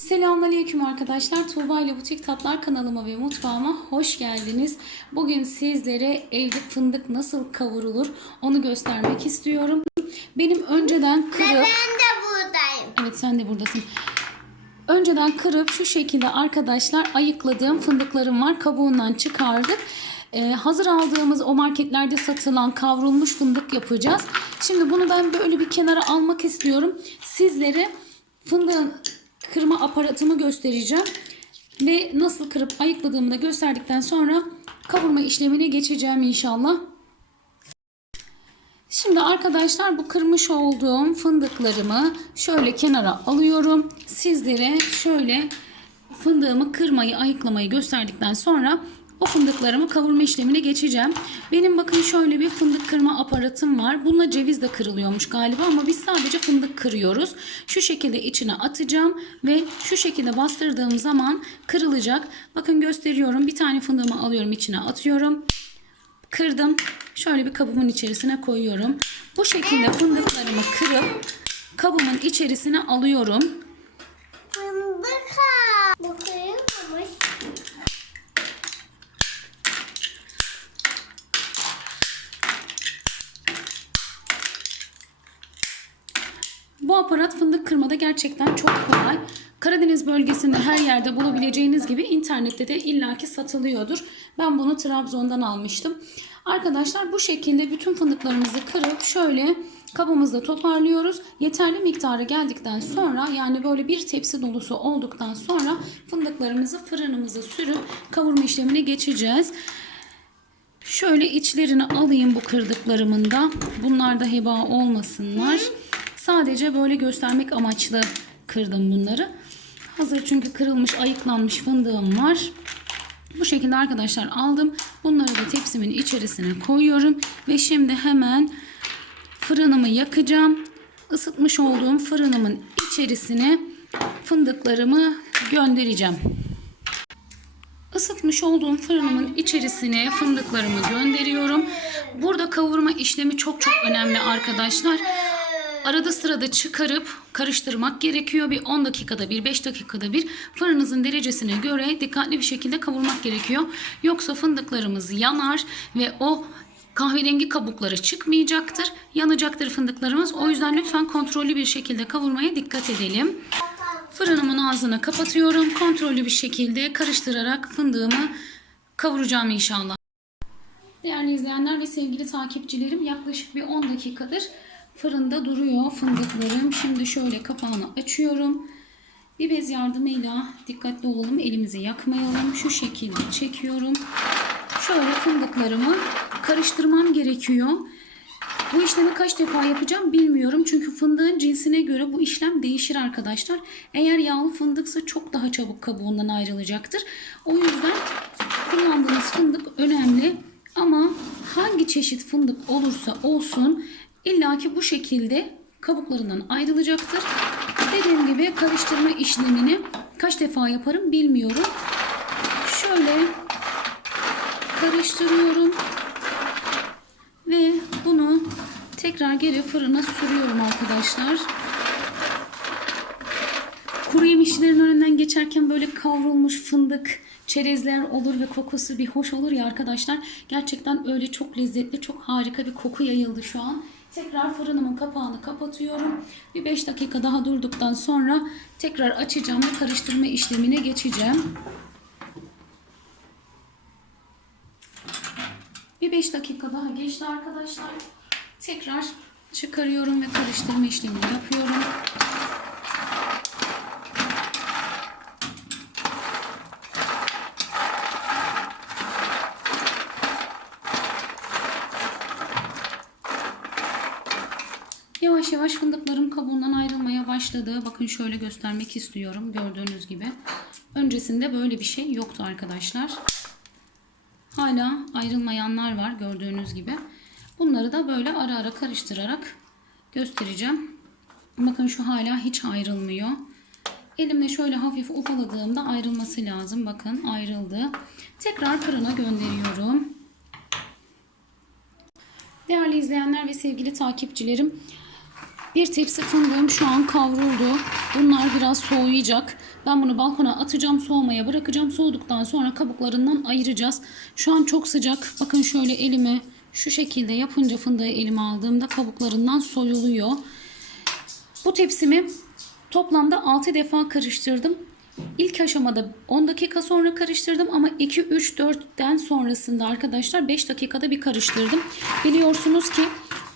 Selamünaleyküm arkadaşlar. Tuğba ile Butik Tatlar kanalıma ve mutfağıma hoş geldiniz. Bugün sizlere evde fındık nasıl kavurulur onu göstermek istiyorum. Benim önceden kırıp... Ben de buradayım. Evet sen de buradasın. Önceden kırıp şu şekilde arkadaşlar ayıkladığım fındıklarım var. Kabuğundan çıkardık. Ee, hazır aldığımız o marketlerde satılan kavrulmuş fındık yapacağız. Şimdi bunu ben böyle bir kenara almak istiyorum. Sizlere fındığın kırma aparatımı göstereceğim. Ve nasıl kırıp ayıkladığımı da gösterdikten sonra kavurma işlemine geçeceğim inşallah. Şimdi arkadaşlar bu kırmış olduğum fındıklarımı şöyle kenara alıyorum. Sizlere şöyle fındığımı kırmayı, ayıklamayı gösterdikten sonra o fındıklarımı kavurma işlemine geçeceğim. Benim bakın şöyle bir fındık kırma aparatım var. Bununla ceviz de kırılıyormuş galiba ama biz sadece fındık kırıyoruz. Şu şekilde içine atacağım ve şu şekilde bastırdığım zaman kırılacak. Bakın gösteriyorum. Bir tane fındığımı alıyorum içine atıyorum kırdım. Şöyle bir kabımın içerisine koyuyorum. Bu şekilde fındıklarımı kırıp kabımın içerisine alıyorum. Fındık ha. Bu kırılmamış. Bu aparat fındık kırmada gerçekten çok kolay. Karadeniz bölgesinde her yerde bulabileceğiniz gibi internette de illaki satılıyordur. Ben bunu Trabzon'dan almıştım. Arkadaşlar bu şekilde bütün fındıklarımızı kırıp şöyle kabımızda toparlıyoruz. Yeterli miktarı geldikten sonra yani böyle bir tepsi dolusu olduktan sonra fındıklarımızı fırınımıza sürüp kavurma işlemine geçeceğiz. Şöyle içlerini alayım bu kırdıklarımın da. Bunlar da heba olmasınlar. Sadece böyle göstermek amaçlı kırdım bunları. Hazır çünkü kırılmış, ayıklanmış fındığım var. Bu şekilde arkadaşlar aldım. Bunları da tepsimin içerisine koyuyorum. Ve şimdi hemen fırınımı yakacağım. Isıtmış olduğum fırınımın içerisine fındıklarımı göndereceğim. Isıtmış olduğum fırınımın içerisine fındıklarımı gönderiyorum. Burada kavurma işlemi çok çok önemli arkadaşlar. Arada sırada çıkarıp karıştırmak gerekiyor. Bir 10 dakikada bir 5 dakikada bir fırınınızın derecesine göre dikkatli bir şekilde kavurmak gerekiyor. Yoksa fındıklarımız yanar ve o kahverengi kabukları çıkmayacaktır. Yanacaktır fındıklarımız. O yüzden lütfen kontrollü bir şekilde kavurmaya dikkat edelim. Fırınımın ağzını kapatıyorum. Kontrollü bir şekilde karıştırarak fındığımı kavuracağım inşallah. Değerli izleyenler ve sevgili takipçilerim yaklaşık bir 10 dakikadır fırında duruyor fındıklarım. Şimdi şöyle kapağını açıyorum. Bir bez yardımıyla dikkatli olalım. Elimizi yakmayalım. Şu şekilde çekiyorum. Şöyle fındıklarımı karıştırmam gerekiyor. Bu işlemi kaç defa yapacağım bilmiyorum. Çünkü fındığın cinsine göre bu işlem değişir arkadaşlar. Eğer yağlı fındıksa çok daha çabuk kabuğundan ayrılacaktır. O yüzden kullandığınız fındık önemli. Ama hangi çeşit fındık olursa olsun illaki bu şekilde kabuklarından ayrılacaktır. Dediğim gibi karıştırma işlemini kaç defa yaparım bilmiyorum. Şöyle karıştırıyorum ve bunu tekrar geri fırına sürüyorum arkadaşlar. Kuru yemişçilerin önünden geçerken böyle kavrulmuş fındık, çerezler olur ve kokusu bir hoş olur ya arkadaşlar. Gerçekten öyle çok lezzetli, çok harika bir koku yayıldı şu an. Tekrar fırınımın kapağını kapatıyorum. Bir 5 dakika daha durduktan sonra tekrar açacağım ve karıştırma işlemine geçeceğim. Bir 5 dakika daha geçti arkadaşlar. Tekrar çıkarıyorum ve karıştırma işlemini yapıyorum. Yavaş fındıklarım kabuğundan ayrılmaya başladı. Bakın şöyle göstermek istiyorum gördüğünüz gibi. Öncesinde böyle bir şey yoktu arkadaşlar. Hala ayrılmayanlar var gördüğünüz gibi. Bunları da böyle ara ara karıştırarak göstereceğim. Bakın şu hala hiç ayrılmıyor. Elimle şöyle hafif ufaladığımda ayrılması lazım. Bakın ayrıldı. Tekrar fırına gönderiyorum. Değerli izleyenler ve sevgili takipçilerim Bir tepsi fındığım şu an kavruldu. Bunlar biraz soğuyacak. Ben bunu balkona atacağım, soğumaya bırakacağım. Soğuduktan sonra kabuklarından ayıracağız. Şu an çok sıcak. Bakın şöyle elimi şu şekilde yapınca fındığı elime aldığımda kabuklarından soyuluyor. Bu tepsimi toplamda 6 defa karıştırdım. İlk aşamada 10 dakika sonra karıştırdım ama 2 3 4'ten sonrasında arkadaşlar 5 dakikada bir karıştırdım. Biliyorsunuz ki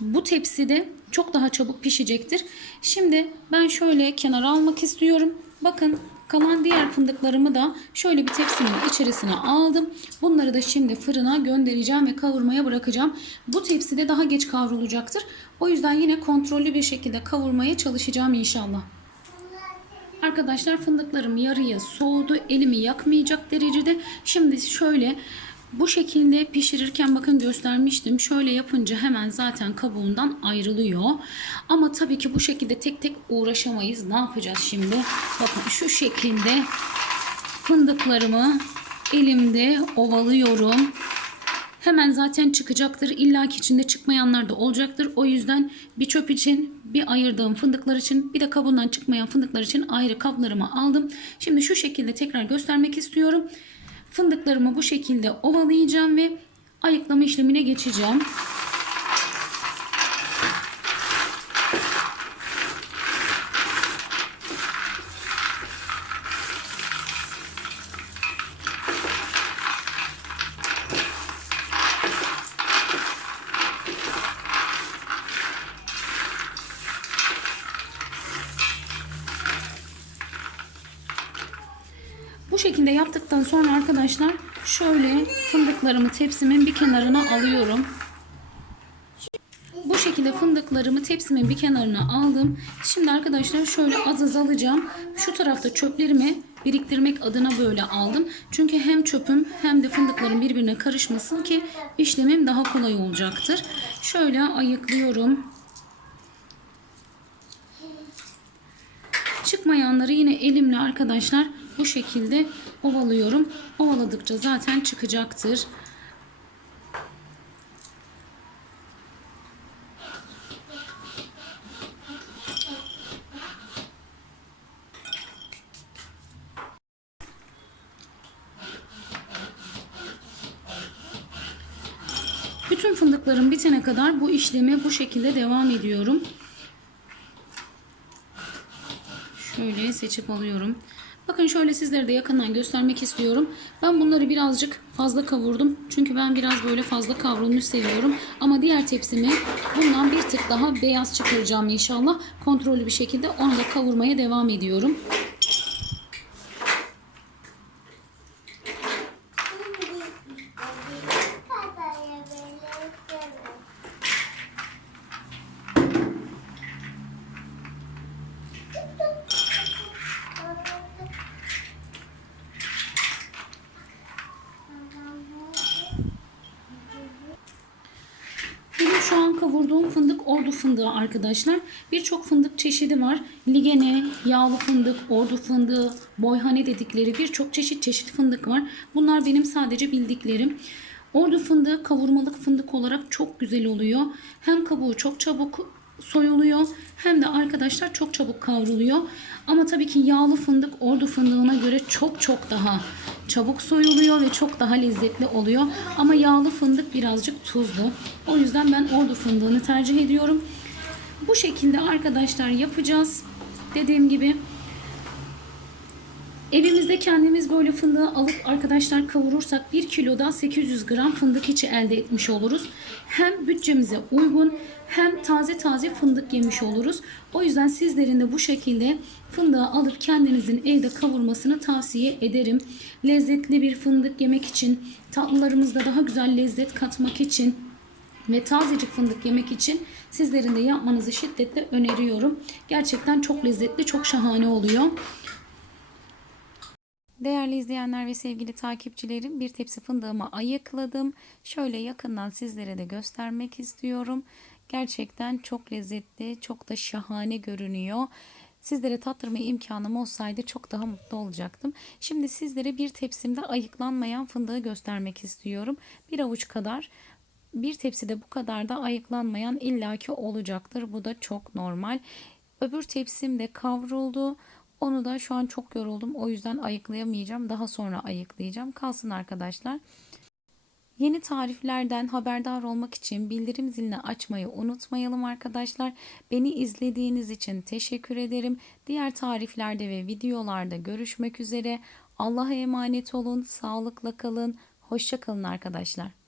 bu tepside çok daha çabuk pişecektir. Şimdi ben şöyle kenara almak istiyorum. Bakın kalan diğer fındıklarımı da şöyle bir tepsinin içerisine aldım. Bunları da şimdi fırına göndereceğim ve kavurmaya bırakacağım. Bu tepside daha geç kavrulacaktır. O yüzden yine kontrollü bir şekilde kavurmaya çalışacağım inşallah. Arkadaşlar fındıklarım yarıya soğudu. Elimi yakmayacak derecede. Şimdi şöyle bu şekilde pişirirken bakın göstermiştim. Şöyle yapınca hemen zaten kabuğundan ayrılıyor. Ama tabii ki bu şekilde tek tek uğraşamayız. Ne yapacağız şimdi? Bakın şu şekilde fındıklarımı elimde ovalıyorum. Hemen zaten çıkacaktır. İlla ki içinde çıkmayanlar da olacaktır. O yüzden bir çöp için, bir ayırdığım fındıklar için, bir de kabuğundan çıkmayan fındıklar için ayrı kaplarımı aldım. Şimdi şu şekilde tekrar göstermek istiyorum. Fındıklarımı bu şekilde ovalayacağım ve ayıklama işlemine geçeceğim. Bu şekilde yaptıktan sonra arkadaşlar şöyle fındıklarımı tepsimin bir kenarına alıyorum. Bu şekilde fındıklarımı tepsimin bir kenarına aldım. Şimdi arkadaşlar şöyle az az alacağım. Şu tarafta çöplerimi biriktirmek adına böyle aldım. Çünkü hem çöpüm hem de fındıklarım birbirine karışmasın ki işlemim daha kolay olacaktır. Şöyle ayıklıyorum. Çıkmayanları yine elimle arkadaşlar bu şekilde ovalıyorum. Ovaladıkça zaten çıkacaktır. Bütün fındıklarım bitene kadar bu işlemi bu şekilde devam ediyorum. Şöyle seçip alıyorum. Bakın şöyle sizlere de yakından göstermek istiyorum. Ben bunları birazcık fazla kavurdum. Çünkü ben biraz böyle fazla kavrulmuş seviyorum. Ama diğer tepsimi bundan bir tık daha beyaz çıkaracağım inşallah. Kontrollü bir şekilde onu da kavurmaya devam ediyorum. Benim şu kavurduğum fındık ordu fındığı arkadaşlar. Birçok fındık çeşidi var. Ligene, yağlı fındık, ordu fındığı, boyhane dedikleri birçok çeşit çeşit fındık var. Bunlar benim sadece bildiklerim. Ordu fındığı kavurmalık fındık olarak çok güzel oluyor. Hem kabuğu çok çabuk soyuluyor hem de arkadaşlar çok çabuk kavruluyor. Ama tabii ki yağlı fındık ordu fındığına göre çok çok daha çabuk soyuluyor ve çok daha lezzetli oluyor. Ama yağlı fındık birazcık tuzlu. O yüzden ben ordu fındığını tercih ediyorum. Bu şekilde arkadaşlar yapacağız. Dediğim gibi Evimizde kendimiz böyle fındığı alıp arkadaşlar kavurursak 1 kiloda 800 gram fındık içi elde etmiş oluruz. Hem bütçemize uygun hem taze taze fındık yemiş oluruz. O yüzden sizlerin de bu şekilde fındığı alıp kendinizin evde kavurmasını tavsiye ederim. Lezzetli bir fındık yemek için, tatlılarımızda daha güzel lezzet katmak için ve tazecik fındık yemek için sizlerin de yapmanızı şiddetle öneriyorum. Gerçekten çok lezzetli, çok şahane oluyor. Değerli izleyenler ve sevgili takipçilerim bir tepsi fındığımı ayıkladım. Şöyle yakından sizlere de göstermek istiyorum. Gerçekten çok lezzetli, çok da şahane görünüyor. Sizlere tattırma imkanım olsaydı çok daha mutlu olacaktım. Şimdi sizlere bir tepsimde ayıklanmayan fındığı göstermek istiyorum. Bir avuç kadar bir tepside bu kadar da ayıklanmayan illaki olacaktır. Bu da çok normal. Öbür tepsim kavruldu. Onu da şu an çok yoruldum. O yüzden ayıklayamayacağım. Daha sonra ayıklayacağım. Kalsın arkadaşlar. Yeni tariflerden haberdar olmak için bildirim zilini açmayı unutmayalım arkadaşlar. Beni izlediğiniz için teşekkür ederim. Diğer tariflerde ve videolarda görüşmek üzere. Allah'a emanet olun, sağlıkla kalın, hoşça kalın arkadaşlar.